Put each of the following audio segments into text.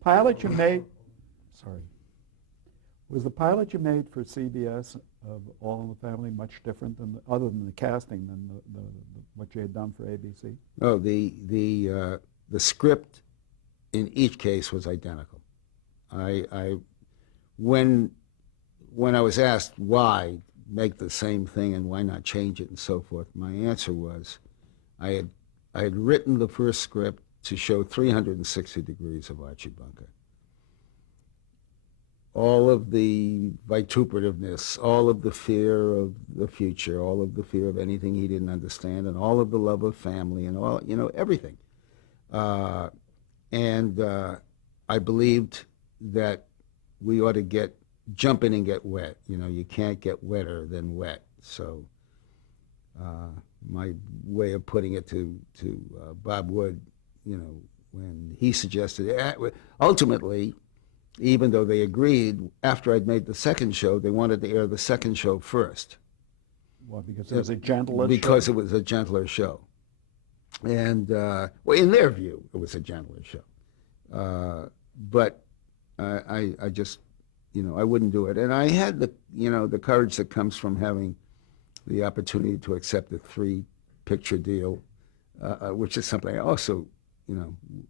pilot you made, sorry, was the pilot you made for CBS of All in the Family much different than, other than the casting, than what you had done for ABC? Oh, the script in each case was identical. I when I was asked why make the same thing and why not change it and so forth, my answer was I had written the first script to show 360 degrees of Archie Bunker. All of the vituperativeness, all of the fear of the future, all of the fear of anything he didn't understand, and all of the love of family, and all, everything. And I believed that we ought to jump in and get wet. You can't get wetter than wet. So my way of putting it to Bob Wood, when he suggested it, ultimately, even though they agreed, after I'd made the second show, they wanted to air the second show first. Well, because it was a gentler show? Because it was a gentler show. And, well, in their view, it was a gentler show. But I just, I wouldn't do it. And I had the courage that comes from having the opportunity to accept a 3-picture deal, which is something I also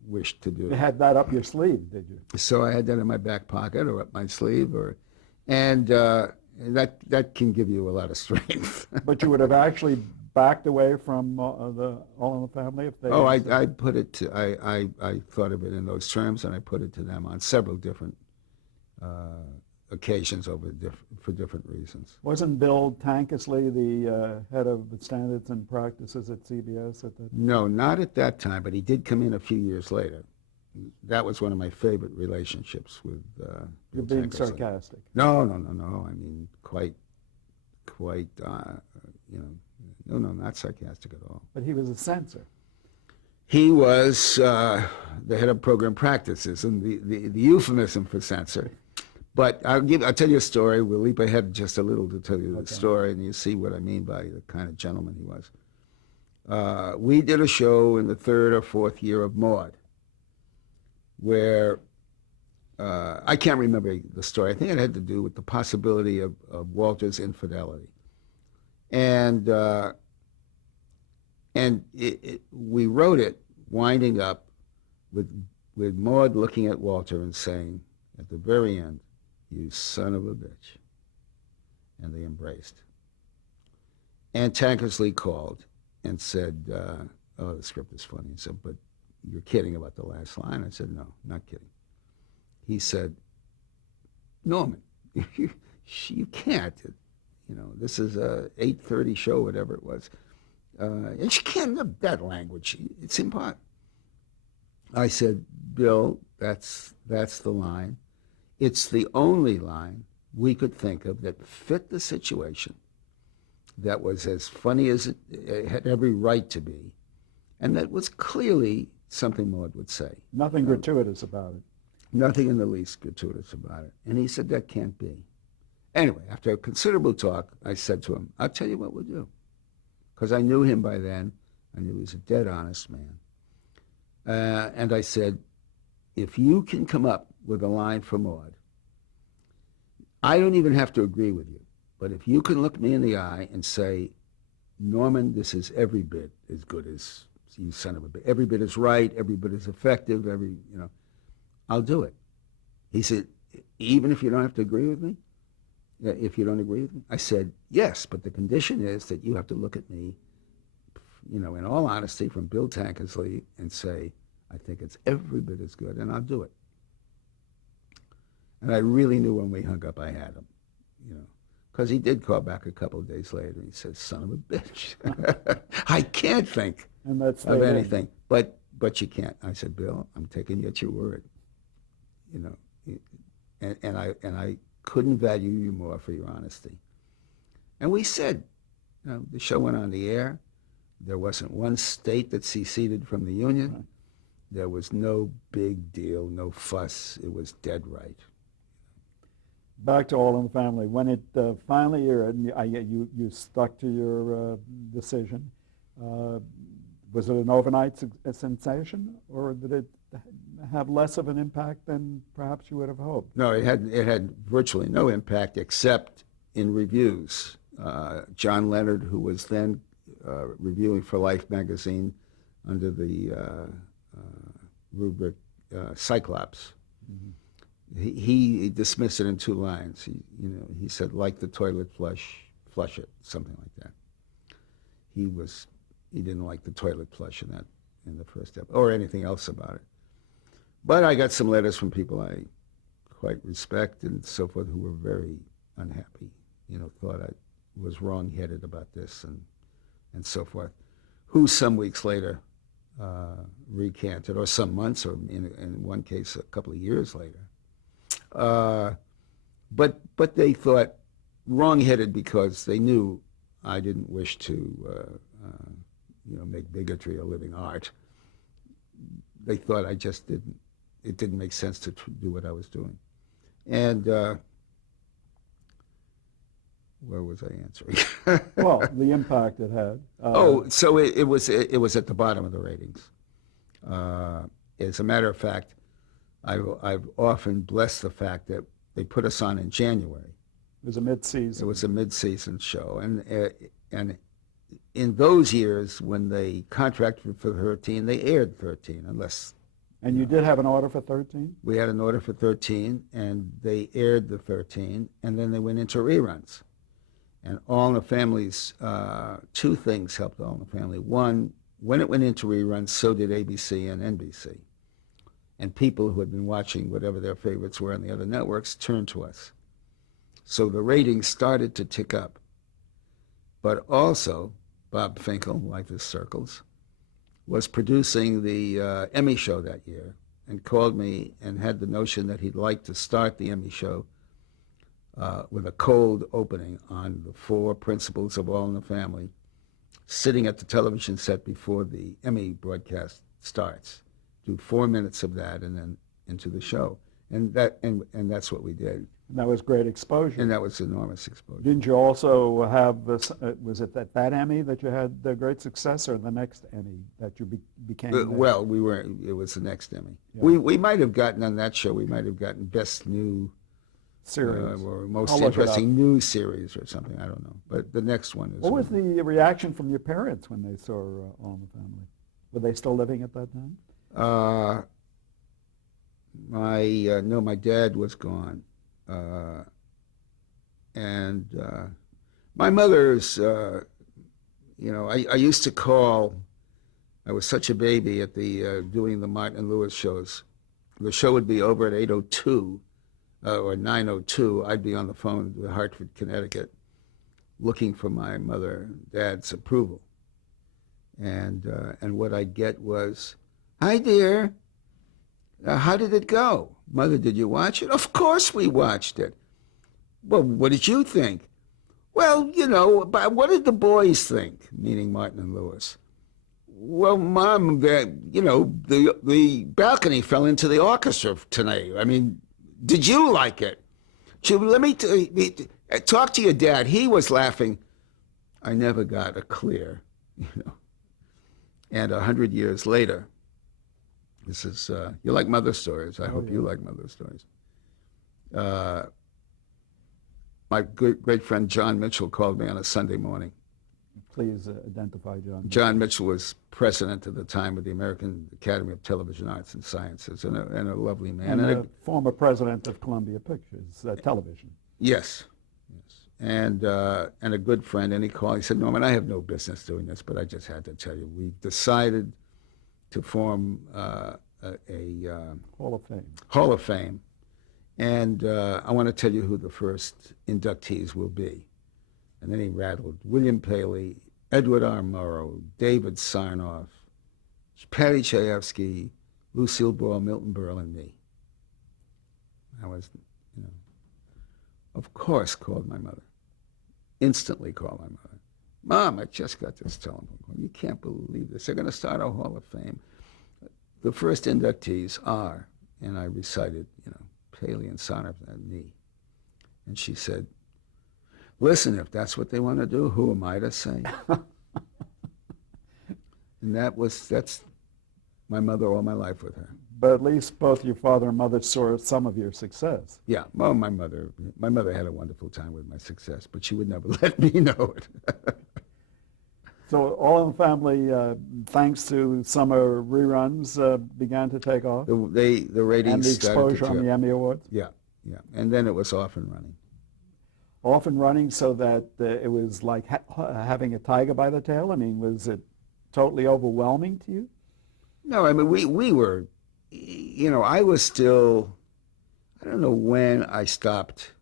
wished to do. You had that up your sleeve, did you? So I had that in my back pocket or up my sleeve, and that can give you a lot of strength. But you would have actually backed away from the All in the Family if they... Oh, I put it to, I thought of it in those terms, and I put it to them on several different occasions for different reasons. Wasn't Bill Tankersley the head of the standards and practices at CBS at that time? No, not at that time, but he did come in a few years later. That was one of my favorite relationships with You're Bill being Tankersley. sarcastic. No. I mean, quite, no, not sarcastic at all. But he was a censor. He was the head of program practices, and the euphemism for censor. But I'll tell you a story. We'll leap ahead just a little to tell you the story, and you see what I mean by the kind of gentleman he was. We did a show in the 3rd or 4th year of Maude, where I can't remember the story. I think it had to do with the possibility of Walter's infidelity, and we wrote it winding up with Maude looking at Walter and saying at the very end, "You son of a bitch," and they embraced. And Tankersley called and said, "Oh, the script is funny." He said, "But you're kidding about the last line." I said, "No, not kidding." He said, "Norman, you can't. This is a 8:30 show, whatever it was. And you can't have that language. It's impossible." I said, "Bill, that's the line. It's the only line we could think of that fit the situation, that was as funny as it had every right to be, and that was clearly something Maude would say. Nothing gratuitous about it. Nothing in the least gratuitous about it." And he said, "That can't be." Anyway, after a considerable talk, I said to him, "I'll tell you what we'll do." Because I knew him by then. I knew he was a dead honest man. And I said, "If you can come up with a line for Maude, I don't even have to agree with you, but if you can look me in the eye and say, 'Norman, this is every bit as good as you son of a bitch. Every bit is right, every bit is effective, I'll do it." He said, "Even if you don't have to agree with me? If you don't agree with me?" I said, "Yes, but the condition is that you have to look at me, in all honesty, from Bill Tankersley, and say, 'I think it's every bit as good,' and I'll do it." And I really knew when we hung up I had him, because he did call back a couple of days later and he said, "Son of a bitch." I can't think of anything, but you can't. I said, "Bill, I'm taking you at your word." And I couldn't value you more for your honesty. And we said, the show went on the air. There wasn't one state that seceded from the Union. Right. There was no big deal, no fuss. It was dead right. Back to All in the Family. When it finally aired, and you stuck to your decision. Was it an overnight sensation, or did it have less of an impact than perhaps you would have hoped. No, it had virtually no impact except in reviews. John Leonard, who was then reviewing for Life magazine under the rubric Cyclops, he dismissed it in 2 lines. He said, like the toilet flush it, something like that. He didn't like the toilet flush in the first step or anything else about it. But I got some letters from people I quite respect and so forth who were very unhappy, thought I was wrong-headed about this and so forth, who some weeks later recanted, or some months, or in one case a couple of years later. But they thought wrong-headed because they knew I didn't wish to make bigotry a living art. They thought it didn't make sense to do what I was doing. And where was I answering? Well, the impact it had. So it was at the bottom of the ratings. As a matter of fact, I've often blessed the fact that they put us on in January. It was a mid-season. It was a mid-season show, and in those years when they contracted for 13, they aired 13, unless. And you did have an order for 13? We had an order for 13, and they aired the 13, and then they went into reruns. And All in the Family's 2 things helped All in the Family. One, when it went into reruns, so did ABC and NBC. And people who had been watching whatever their favorites were on the other networks turned to us. So the ratings started to tick up. But also, Bob Finkel, Life is Circles, was producing the Emmy show that year and called me and had the notion that he'd like to start the Emmy show with a cold opening on the 4 principles of All in the Family, sitting at the television set before the Emmy broadcast starts. Do 4 minutes of that and then into the show. And that's what we did. And that was great exposure. And that was enormous exposure. Didn't you also have this, was it that Emmy that you had the great success, or the next Emmy that you became? It was the next Emmy. Yeah. We might have gotten on that show, we might have gotten Best New Series. Or Most Interesting New Series or something, I don't know. But the next one is. What was the reaction from your parents when they saw All in the Family? Were they still living at that time? My dad was gone. And my mother's, I used to call, I was such a baby at the doing the Martin and Lewis shows. The show would be over at 8:02 or 9:02. I'd be on the phone to Hartford, Connecticut, looking for my mother and dad's approval. And what I'd get was, "Hi, dear. How did it go? Mother, did you watch it?" "Of course we watched it." "Well, what did you think?" "Well, but what did the boys think?" Meaning Martin and Lewis. "Well, Mom, the balcony fell into the orchestra tonight. I mean, did you like it?" "Let me talk to your dad. He was laughing." I never got a clear, And 100 years later, this is, you like mother stories. I hope you like mother stories. My great friend John Mitchell called me on a Sunday morning. Please identify John. John Mitchell was president at the time of the American Academy of Television Arts and Sciences, and a lovely man. And a former president of Columbia Pictures Television. Yes. And a good friend. And he called. He said, "Norman, I have no business doing this, but I just had to tell you, we decided to form a Hall of Fame. Hall of Fame, and I want to tell you who the first inductees will be." And then he rattled William Paley, Edward R. Murrow, David Sarnoff, Patty Chayefsky, Lucille Ball, Milton Berle, and me. I was, of course, called my mother. Instantly called my mother. "Mom, I just got this telephone call. You can't believe this. They're going to start a Hall of Fame. The first inductees are," and I recited, Paley and Sarnoff and me. And she said, "Listen, if that's what they want to do, who am I to say?" And that's my mother all my life with her. But at least both your father and mother saw some of your success. Yeah, well, my mother had a wonderful time with my success, but she would never let me know it. So All in the Family, thanks to summer reruns, began to take off. The And ratings the started to exposure on drop. the Emmy Awards. Yeah, yeah, and then it was off and running. Off and running so that it was like having a tiger by the tail? I mean, was it totally overwhelming to you? No, I mean we were, I was still, I don't know when I stopped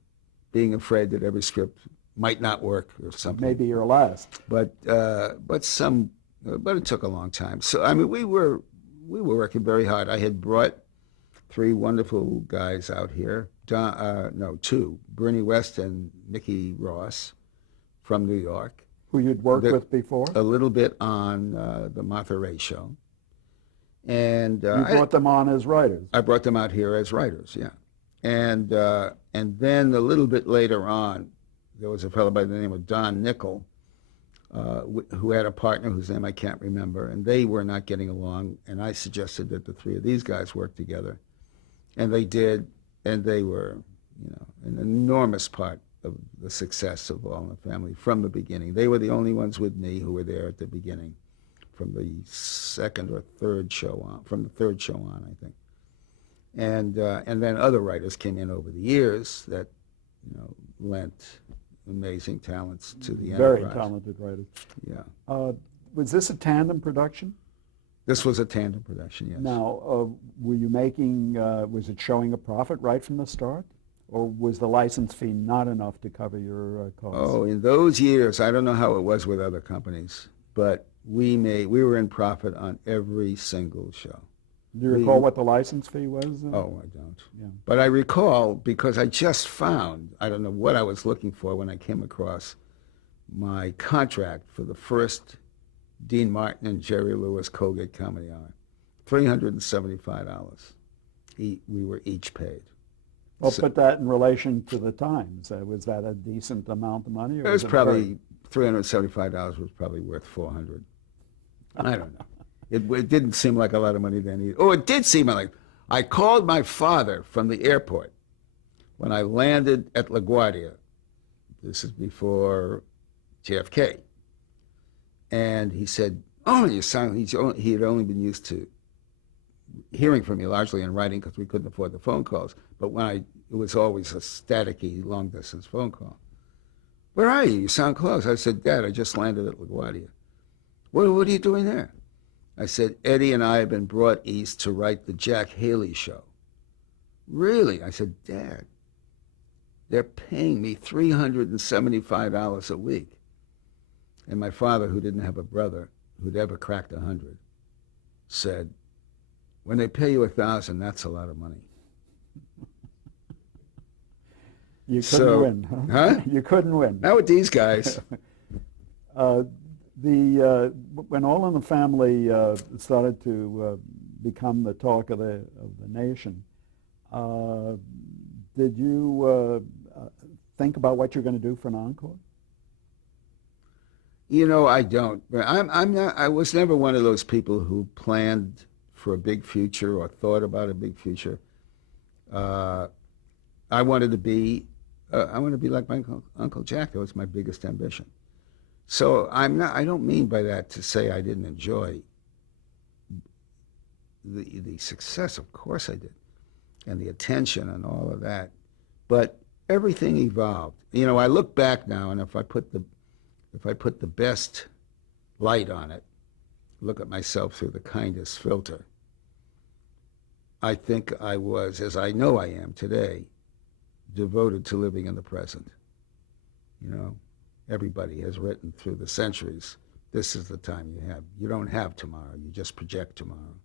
being afraid that every script might not work or something. Maybe your last. But it took a long time. So I mean we were working very hard. I had brought three wonderful guys out here. Two, Bernie West and Mickey Ross from New York. Who you'd worked with before? A little bit on the Martha Raye show. And you brought them on as writers. I brought them out here as writers, yeah. And then a little bit later on, there was a fellow by the name of Don Nickel, who had a partner whose name I can't remember, and they were not getting along, and I suggested that the three of these guys work together. And they did, and they were, an enormous part of the success of All in the Family from the beginning. They were the only ones with me who were there at the beginning, from the second or third show on, from the third show on, I think. And then other writers came in over the years that, lent amazing talents to the Very enterprise. talented writers. Yeah. Was this a tandem production? This was a tandem production, yes. Now, were you making, was it showing a profit right from the start? Or was the license fee not enough to cover your costs? Oh, in those years, I don't know how it was with other companies, but we were in profit on every single show. Do you recall what the license fee was? Oh, I don't. Yeah. But I recall because I just found, I don't know what I was looking for when I came across my contract for the first Dean Martin and Jerry Lewis Colgate Comedy Hour. $375. We were each paid. Well, put that in relation to the times. Was that a decent amount of money? Or It was probably, $375 was probably worth $400. I don't know. It didn't seem like a lot of money then either. Oh, it did seem like, I called my father from the airport when I landed at LaGuardia. This is before JFK. And he said, oh, you sound, he had only been used to hearing from me largely in writing because we couldn't afford the phone calls. But it was always a staticky, long-distance phone call. Where are you? You sound close. I said, Dad, I just landed at LaGuardia. What are you doing there? I said, Eddie and I have been brought east to write the Jack Haley show. Really? I said, Dad, they're paying me $375 a week. And my father, who didn't have a brother who'd ever cracked 100, said, when they pay you 1,000, that's a lot of money. You couldn't win, huh? Huh? You couldn't win. Not with these guys. When All in the Family started to become the talk of the nation, did you think about what you're going to do for an encore? I don't. I'm not. I was never one of those people who planned for a big future or thought about a big future. I wanted to be. I wanted to be like my Uncle Jack. That was my biggest ambition. So I'm not. I don't mean by that to say I didn't enjoy the success. Of course I did, and the attention and all of that. But everything evolved. I look back now, and if I put the best light on it, look at myself through the kindest filter, I think I was, as I know I am today, devoted to living in the present. Everybody has written through the centuries, this is the time you have. You don't have tomorrow, you just project tomorrow.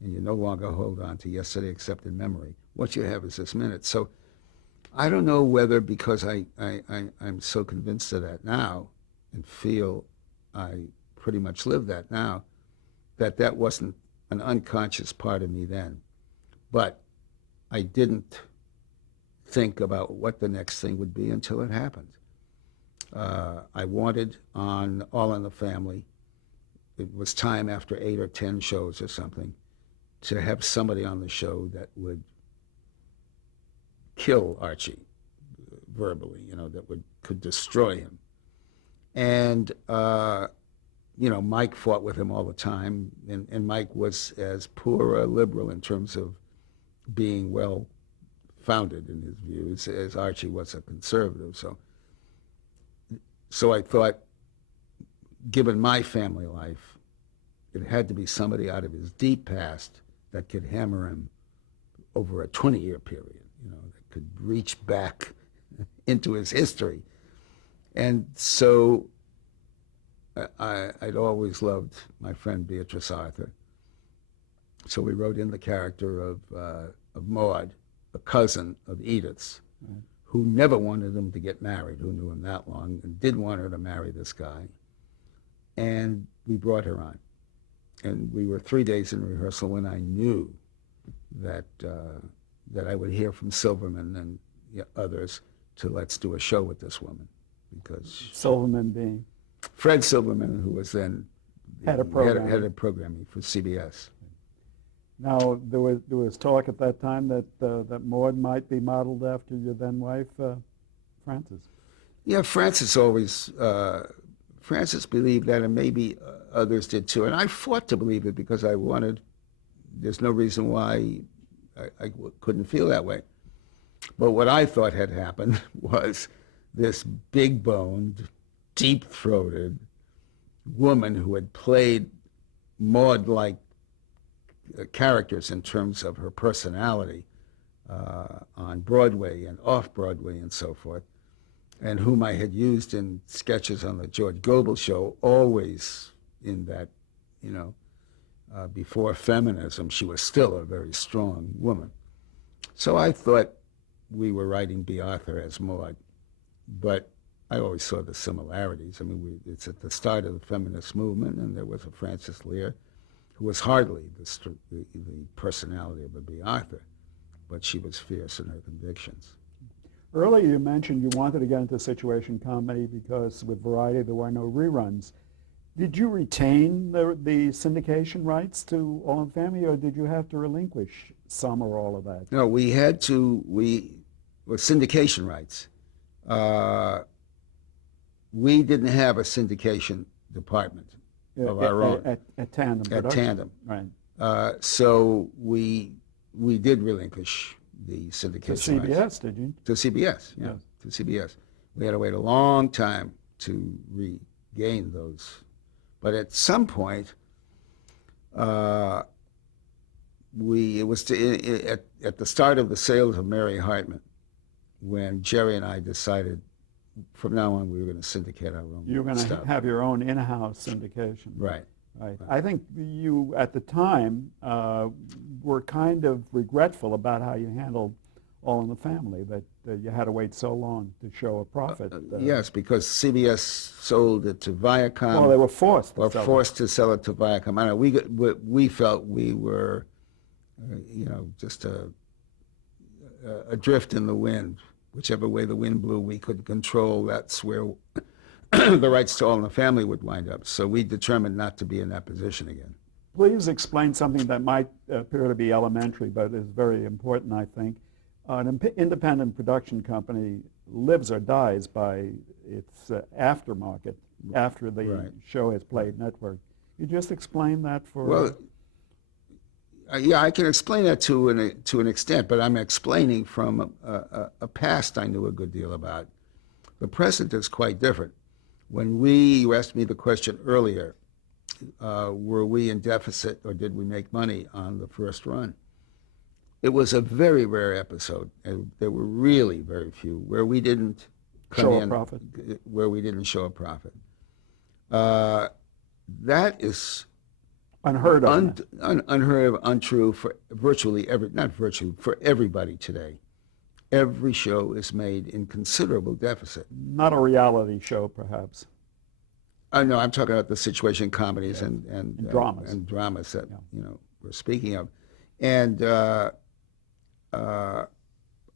And you no longer hold on to yesterday except in memory. What you have is this minute. So I don't know whether because I'm so convinced of that now and feel I pretty much live that now, that wasn't an unconscious part of me then. But I didn't think about what the next thing would be until it happened. I wanted on All in the Family, it was time after 8 or 10 shows or something, to have somebody on the show that would kill Archie verbally, that could destroy him. And Mike fought with him all the time, and Mike was as poor a liberal in terms of being well founded in his views as Archie was a conservative. So I thought, given my family life, it had to be somebody out of his deep past that could hammer him over a 20-year period, that could reach back into his history. And so I'd always loved my friend Beatrice Arthur. So we wrote in the character of Maud, a cousin of Edith's, who never wanted him to get married, who knew him that long, and did want her to marry this guy. And we brought her on. And we were 3 days in rehearsal when I knew that I would hear from Silverman and others to let's do a show with this woman. Because Silverman being? Fred Silverman, who was then head of programming, head of programming for CBS. Now, there was talk at that time that Maud might be modeled after your then wife, Frances. Yeah, Frances believed that, and maybe others did too. And I fought to believe it because I wanted, there's no reason why I couldn't feel that way. But what I thought had happened was this big-boned, deep-throated woman who had played Maud-like characters in terms of her personality on Broadway and off-Broadway and so forth, and whom I had used in sketches on the George Gobel show, always in that, before feminism, she was still a very strong woman. So I thought we were writing B. Arthur as Maud, but I always saw the similarities. I mean, it's at the start of the feminist movement, and there was a Frances Lear who was hardly the personality of a B. Arthur, but she was fierce in her convictions. Earlier you mentioned you wanted to get into situation comedy because with Variety there were no reruns. Did you retain the syndication rights to All in the Family, or did you have to relinquish some or all of that? No, we had to, syndication rights. We didn't have a syndication department of our own. At Tandem At Production. Tandem. Right. So we did relinquish the syndication To CBS, rights. did you? To CBS, yeah, Yes. to CBS. We had to wait a long time to regain those. But at some point, it was at the start of the sales of Mary Hartman when Jerry and I decided from now on we were going to syndicate our own You were going to stuff. have your own in-house syndication. Right. Right. I think you, at the time, were kind of regretful about how you handled All in the Family, that you had to wait so long to show a profit. Yes, because CBS sold it to Viacom. Well, they were forced to or sell forced to sell it to Viacom. I know we felt we were, just adrift in the wind. Whichever way the wind blew, we couldn't control. That's where the rights to All in the Family would wind up. So we determined not to be in that position again. Please explain something that might appear to be elementary, but is very important, I think. An independent production company lives or dies by its aftermarket after the show has played network. You just explain that for... Well, yeah, I can explain that to an extent, but I'm explaining from a past I knew a good deal about. The present is quite different. When you asked me the question earlier, were we in deficit or did we make money on the first run? It was a very rare episode, and there were really very few where we didn't show a profit. Where we didn't show a profit. That is unheard of. Unheard of, untrue for virtually for everybody today. Every show is made in considerable deficit. Not a reality show, perhaps. No, I'm talking about the situation comedies and dramas. And dramas that we're speaking of. And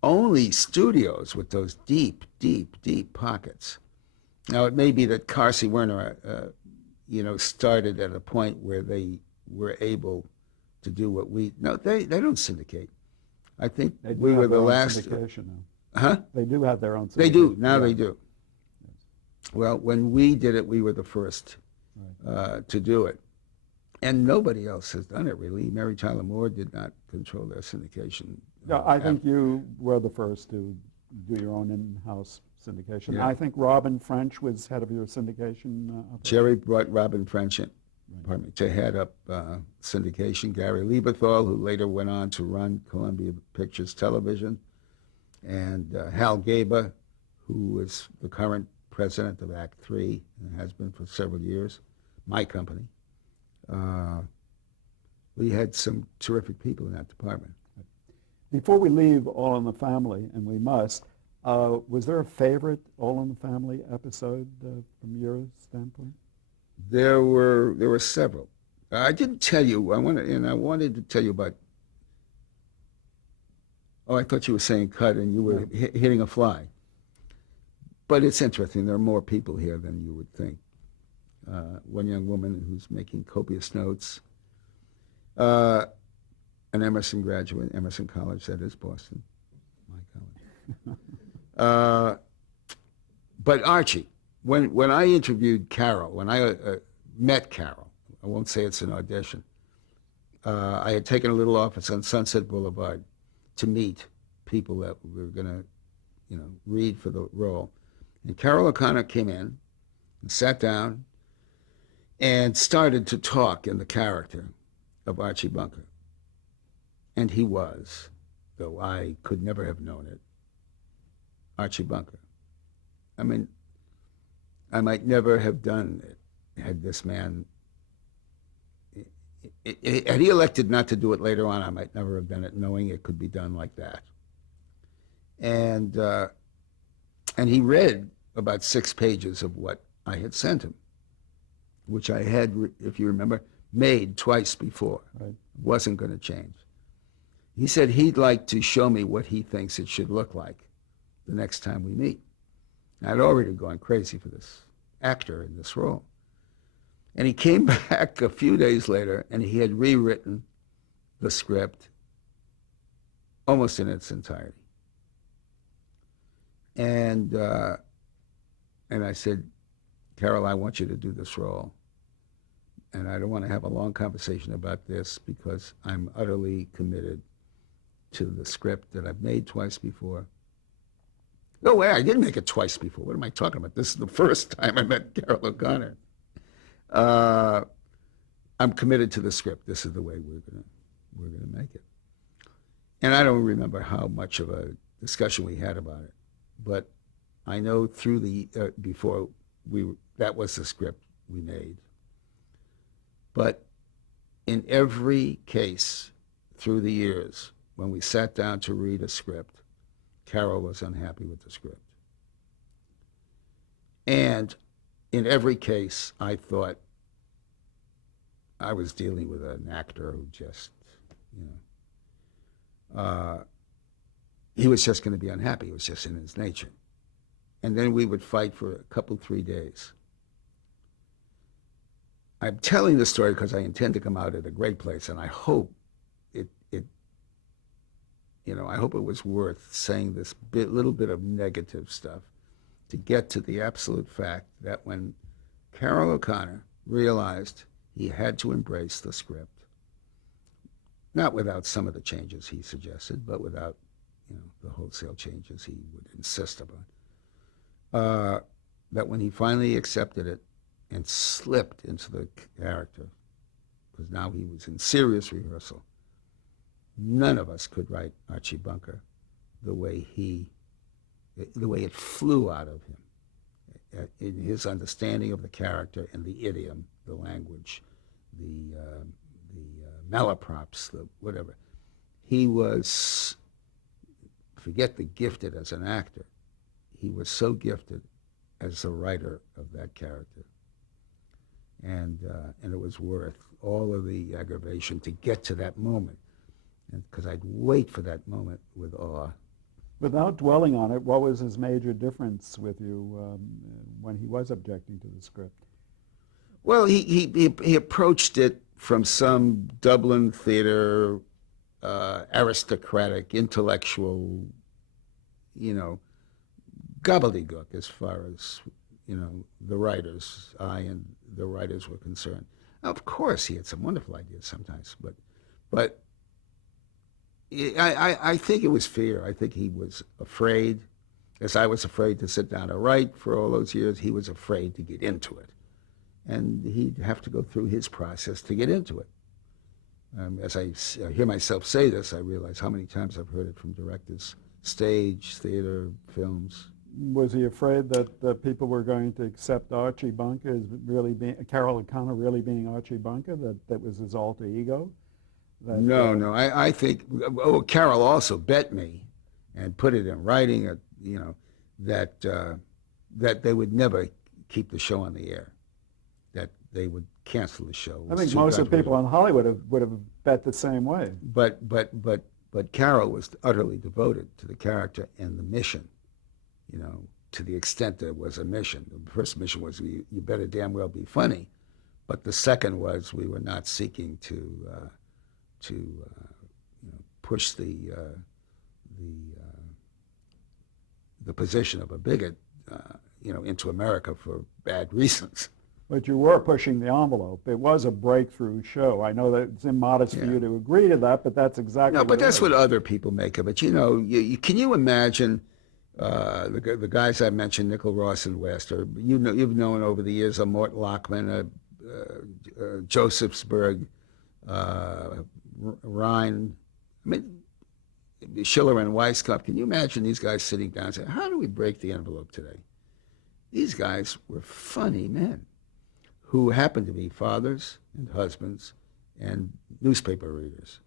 only studios with those deep, deep, deep pockets. Now, it may be that Carsey Werner, started at a point where they were able to do what we. No, they don't syndicate. I think They do we have were their the own last. syndication now. Huh? They do have their own syndication. They do now. Yeah. They do. Well, when we did it, we were the first to do it, and nobody else has done it really. Mary Tyler Moore did not control their syndication. Yeah, I think you were the first to do your own in-house syndication. Yeah. I think Robin French was head of your syndication. Jerry brought Robin French in, pardon me, to head up syndication. Gary Lieberthal, who later went on to run Columbia Pictures Television, and Hal Gaber, who is the current president of Act 3 and has been for several years, my company. We had some terrific people in that department. Before we leave All in the Family, and we must, was there a favorite All in the Family episode from your standpoint? There were several. I didn't tell you. I wanted to tell you about. Oh, I thought you were saying cut, and you were hitting a fly. But it's interesting. There are more people here than you would think. One young woman who's making copious notes. An Emerson graduate, Emerson College, that is Boston, my college. But Archie, when I interviewed Carol, when I met Carol, I won't say it's an audition, I had taken a little office on Sunset Boulevard to meet people that were going to, read for the role. And Carol O'Connor came in and sat down and started to talk in the character of Archie Bunker. And he was, though I could never have known it, Archie Bunker. I mean, I might never have done it had this man, had he elected not to do it later on, I might never have done it knowing it could be done like that. And he read about 6 pages of what I had sent him, which I had, if you remember, made twice before. Right. Wasn't going to change. He said he'd like to show me what he thinks it should look like the next time we meet. I'd already gone crazy for this actor in this role. And he came back a few days later, and he had rewritten the script almost in its entirety. And I said, Carol, I want you to do this role. And I don't want to have a long conversation about this because I'm utterly committed to the script that I've made twice before. No way, I didn't make it twice before. What am I talking about? This is the first time I met Carol O'Connor. I'm committed to the script. This is the way we're gonna make it. And I don't remember how much of a discussion we had about it, but I know through the before that was the script we made. But in every case through the years, when we sat down to read a script, Carol was unhappy with the script. And in every case, I thought I was dealing with an actor who just, he was just going to be unhappy. It was just in his nature. And then we would fight for a couple, 3 days. I'm telling this story because I intend to come out at a great place, and I hope I hope it was worth saying this little bit of negative stuff to get to the absolute fact that when Carol O'Connor realized he had to embrace the script, not without some of the changes he suggested, but without, the wholesale changes he would insist upon, that when he finally accepted it and slipped into the character, because now he was in serious rehearsal, none of us could write Archie Bunker the way it flew out of him, in his understanding of the character and the idiom, the language, the malaprops, the whatever. He was, forget the gifted as an actor, he was so gifted as a writer of that character. And it was worth all of the aggravation to get to that moment, because I'd wait for that moment with awe. Without dwelling on it, what was his major difference with you when he was objecting to the script? Well, he approached it from some Dublin theater aristocratic, intellectual, gobbledygook as far as, the writers, and the writers were concerned. Now, of course, he had some wonderful ideas sometimes, but I think it was fear. I think he was afraid, as I was afraid to sit down to write for all those years. He was afraid to get into it. And he'd have to go through his process to get into it. As I hear myself say this, I realize how many times I've heard it from directors, stage, theater, films. Was he afraid that people were going to accept Archie Bunker as really being, Carol O'Connor really being Archie Bunker, that was his alter ego? No. I think, Carol also bet me and put it in writing, that they would never keep the show on the air, that they would cancel the show. I think most of the people in Hollywood would have bet the same way. But Carol was utterly devoted to the character and the mission, to the extent there was a mission. The first mission was you better damn well be funny, but the second was we were not seeking to push the position of a bigot, into America for bad reasons. But you were pushing the envelope. It was a breakthrough show. I know that it's immodest for you to agree to that, but that's exactly no. But what that's what other people make of it. Can you imagine the guys I mentioned, Nickel, Ross, and West, or you've known over the years, Mort Lachman, Josephsberg, Rhine. I mean, Schiller and Weisskopf. Can you imagine these guys sitting down and saying, "How do we break the envelope today?" These guys were funny men who happened to be fathers and husbands and newspaper readers,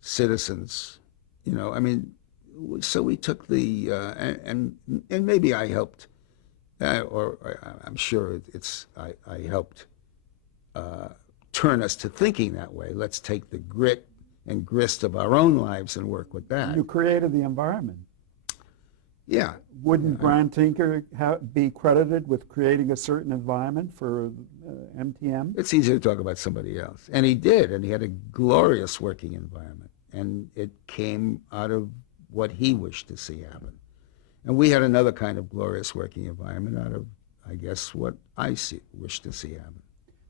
citizens, so we took the, and maybe I helped, or I'm sure I helped turn us to thinking that way. Let's take the grit and grist of our own lives and work with that. You created the environment. Yeah. Wouldn't Grant Tinker be credited with creating a certain environment for MTM? It's easy to talk about somebody else. And he did, and he had a glorious working environment. And it came out of what he wished to see happen. And we had another kind of glorious working environment out of, I guess, what I wish to see happen.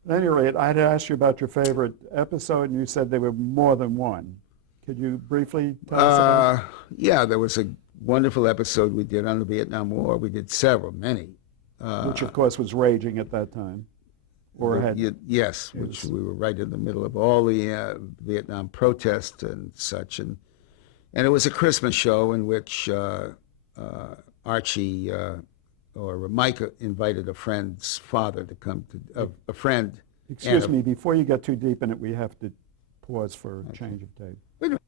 At any rate, I had asked you about your favorite episode, and you said there were more than one. Could you briefly tell us about it? Yeah, there was a wonderful episode we did on the Vietnam War. We did many. Which, of course, was raging at that time. Yes, which we were right in the middle of all the Vietnam protests and such. And it was a Christmas show in which Archie or Mike invited a friend's father to come to, a friend. Excuse me, before you get too deep in it, we have to pause for a change of tape. Wait a minute.